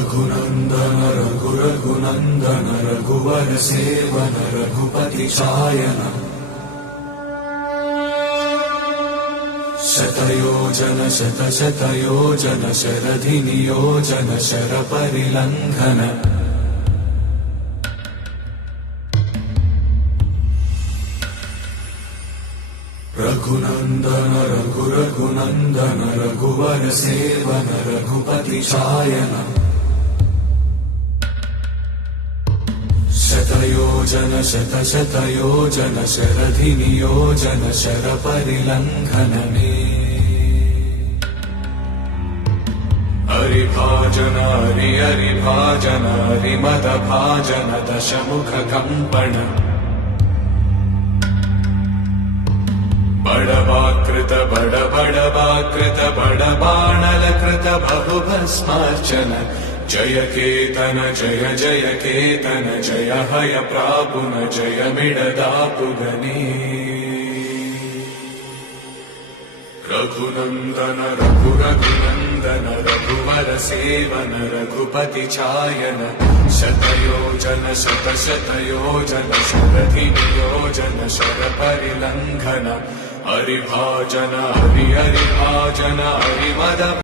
रघुनन्दन रघुनन्दन रघुवर seven Raghupati चायन शतयोजन शतशतयोजन शरधि नियोजन sir परिलंघन Raghunandan Raghunandan रघुवर seven Raghupati चायन शतयोजन शतशतयोजन शरधि नियोजन sir परिलंघन हरिभाजन हरिभाजन हरिमद भाजन दशमुख कंपन बड़वाकृत बड़बाणलकृत बहुभस्मार्चन जय केतन जय जय केतन जय हय प्रापुन जय मिडदापुगनी रघुनन्दन रघुनन्दन रघुवर सेवन रघुपति चायन शतयोजन शतशतयोजन शरधि नियोजन शर परिलंघन हरिभाजन हरिभाजन हरिमद